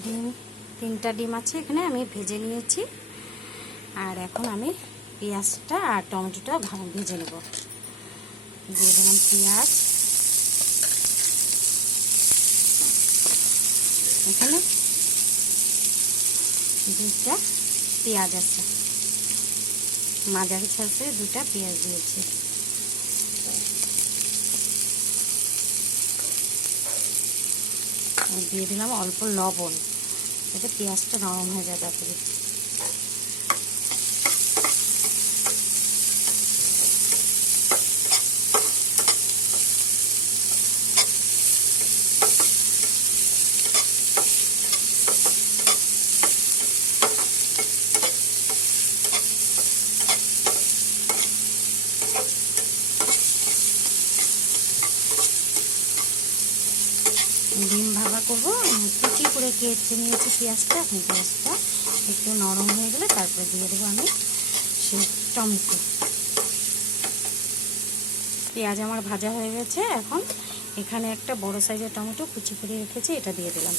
ডিম 3টা ডিম আছে এখানে, আমি ভেজে নিয়েছি। আর এখন আমি পেঁয়াজটা আর টমেটোটা ভেজে নেব। দিয়ে দিলাম পেঁয়াজ, এখানে 2টা পেঁয়াজ আছে, মাঝারি সাইজে 2টা পেঁয়াজ দিয়েছি। দিয়ে দিলাম অল্প লবণ, যাতে পেঁয়াজটা নরম হয়ে যায় তাড়াতাড়ি। ডিম ভাজা করবো, কুচি করে কেটে নিয়েছি পেঁয়াজটা। এখন পেঁয়াজটা একটু নরম হয়ে গেলে তারপরে দিয়ে দেবো আমি সেই টমেটো। পেঁয়াজ আমার ভাজা হয়ে গেছে। এখন এখানে একটা বড় সাইজের টমেটো কুচি করে রেখেছি, এটা দিয়ে দিলাম।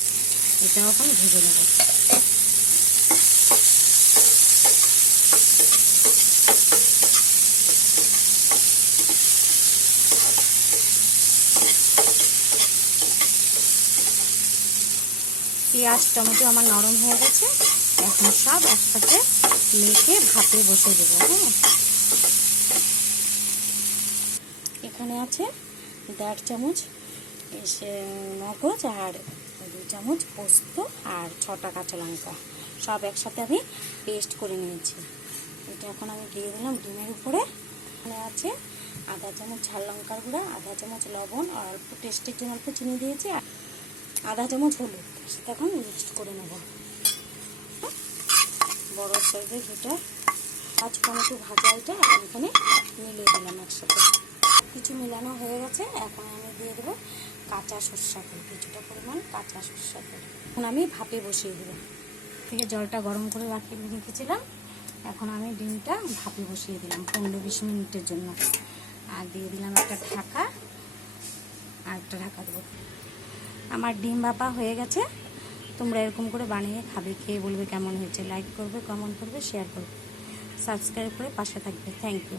এটাও এখন ভেজে নেব। পেঁয়াজ টমেটো আমার নরম হয়ে গেছে। এখন সব একসাথে মেখে ভাপে বসে দেবো। হ্যাঁ, এখানে আছে 1.5 চামচ মগজ আর 2 চামচ পোস্ত আর 6টা কাঁচা লঙ্কা, সব একসাথে আমি পেস্ট করে নিয়েছি। এটা এখন আমি দিয়ে দিলাম ডিমের উপরে। এখানে আছে 1/2 চামচ ঝাল লঙ্কার গুঁড়া, 1/2 চামচ লবণ আর অল্প টেস্টের জন্য অল্প চিনি দিয়েছি, 1/2 চামচ হলুদ। সেটা এখন মিক্সড করে নেব। বড় সাইজের 2টা 5 টমেটো ভাজা, এটা এখানে মিলিয়ে দিলাম একসাথে। কিছু মিলানো হয়ে গেছে। এখন আমি দিয়ে দেবো কাঁচা সরষা তেল, কিছুটা পরিমাণ কাঁচা সরষা তেল। এখন আমি ভাপে বসিয়ে দেবো। থেকে জলটা গরম করে রেখেছিলাম। এখন আমি ডিমটা ভাপে বসিয়ে দিলাম 15-20 মিনিটের জন্য। আর দিয়ে দিলাম একটা ঢাকা, আর একটা ঢাকা দেবো। আমার ডিম ভাপা হয়ে গেছে। তোমরা এরকম করে বানিয়ে খাবে, খেয়ে বলবে কেমন হয়েছে। লাইক করবে, কমেন্ট করবে, শেয়ার করবে, সাবস্ক্রাইব করে পাশে থাকবে। Thank you.